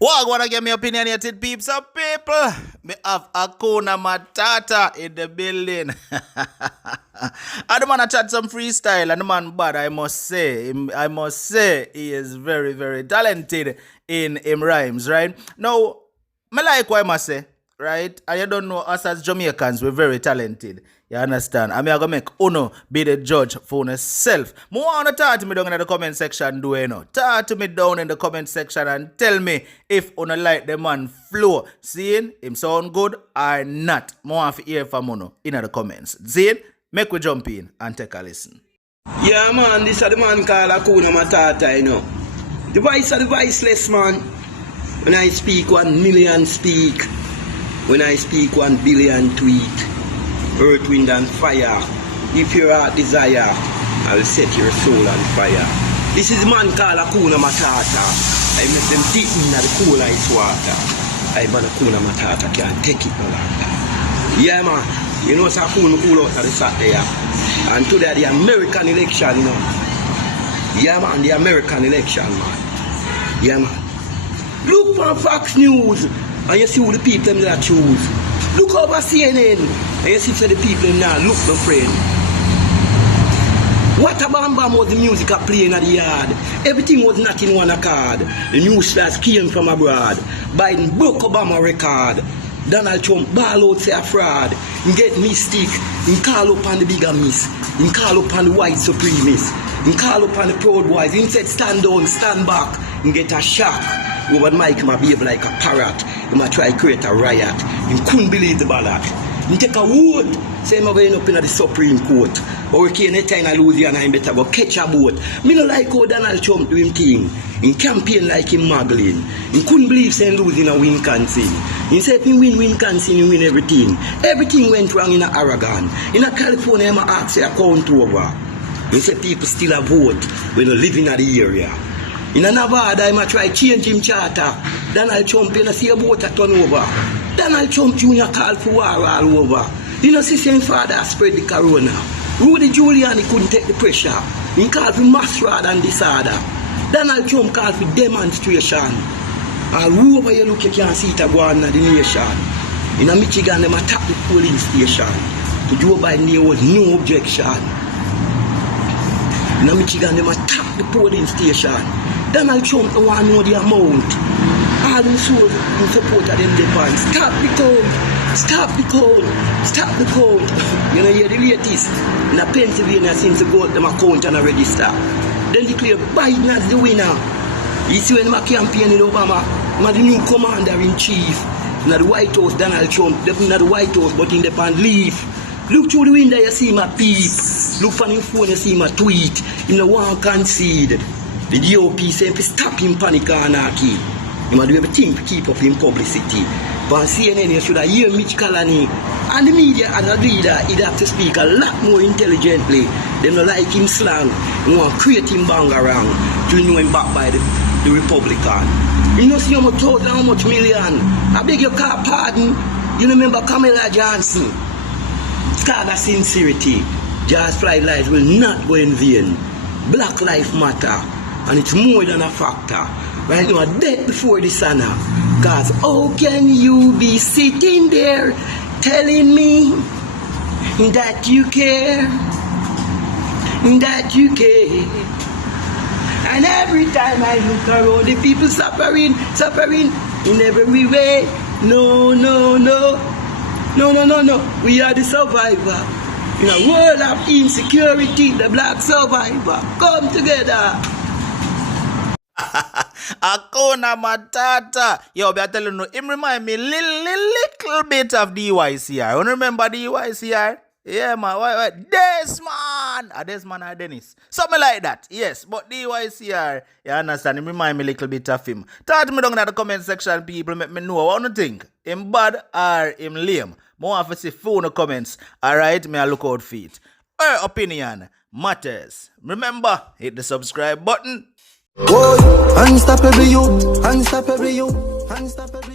Well, I want to get my opinionated peeps up, people. Me have Hakuna Matata in the building. And the man chat some freestyle, and the man bad, I must say, he is very, very talented in him rhymes, right? Now, me like what I must say, right? And you don't know, us as Jamaicans, we're very talented. You understand? And me going to make Uno be the judge for yourself. More want to talk to me down in the comment section, do you know? Talk to me down in the comment section and tell me if Uno like the man flow. Seeing him sound good or not. More want to hear from Uno in the comments. Seeing? Make we jump in and take a listen. Yeah, man, this is the man called Hakuna Matata, you know. The voice of the voiceless, man. When I speak, 1 million speak. When I speak, 1 billion tweet. Earth, wind, and fire. If your heart desire, I'll set your soul on fire. This is the man called Hakuna Matata. I make them deep in the cool ice water. I man Hakuna Matata can't take it no longer. Yeah, man. You know, so Hakuna pull out of the sat there. And today, the American election, you know. Yeah, man, the American election, man. Yeah, man. Look for Fox News, and you see who the people that choose. Look over CNN, and you see the people now look, my friend. What a bam bam was the music playing at the yard. Everything was not in one accord. The news flash came from abroad. Biden broke Obama record. Donald Trump ball out say a fraud. He get mystic. He call upon the bigamist. He call upon the white supremacists. He call upon the proud boys. He said stand down, stand back. He get a shock. Over Mike him behave like a parrot. He might try to create a riot. He couldn't believe the ballot. He take a vote. Say him going up in the Supreme Court. Hurricane anytime I lose and I better go catch a boat. Me no like how Donald Trump do him thing. He campaign like him muggling. He couldn't believe saying losing a Wisconsin. He said if he win Wisconsin, he win everything. Everything went wrong in Oregon. In California, I ask a count over. He said people still a vote when they live in the area. In Nevada, I might try change him charter. Donald Trump, you know, see a boat a turn over. Donald Trump Jr. called for war all over. You know, see same father spread the corona. Rudy Giuliani couldn't take the pressure. He called for mass fraud and disorder. Donald Trump called for demonstration. All over you look, you can't see it going on the nation. In Michigan, they attacked the polling station. To Joe Biden, there was no objection. In Michigan, they attacked the polling station. Donald Trump don't want to know the amount. All them souls in support of them depend. Stop the code. Stop the code. Stop the code. You know, you're the latest. In Pennsylvania, since they go them account and register. Then declare Biden as the winner. You see when they campaign in Obama, I'm the new commander-in-chief. In the White House, Donald Trump, they're not the White House, but in the pan leave. Look through the window, you see my peep. Look from your phone, you see my tweet. In the one concede. The GOP say stop him panic and anarchy. He must do everything to keep up in publicity. But on CNN, you should have heard Mitch Colony. And the media and the leader, he'd have to speak a lot more intelligently. They don't like him slang. They want to create him bang around to know him back by the Republican. You know, see how much thousand, how much million. I beg your pardon. You remember Kamala Johnson? It's called a sincerity. Just flight lives will not go in vain. Black life matter. And it's more than a factor. Right now, death before the sun. Because how can you be sitting there telling me that you care? That you care. And every time I look around, the people suffering in every way. No. We are the survivor. In a world of insecurity, the black survivor. Come together. Hakuna Matata. Yo, be telling you, him remind me little bit of DYCR. You remember DYCR? Yeah, man. Why? Desmond. Desmond or Dennis. Something like that. Yes, but DYCR, you understand? Him remind me little bit of him. Talk to me down in the comment section, people. Make me know what you think. Him bad or him lame? More of see phone comments. Alright, me I look out for it. Her opinion matters. Remember, hit the subscribe button. Boy, unstoppable you, unstoppable you, unstoppable.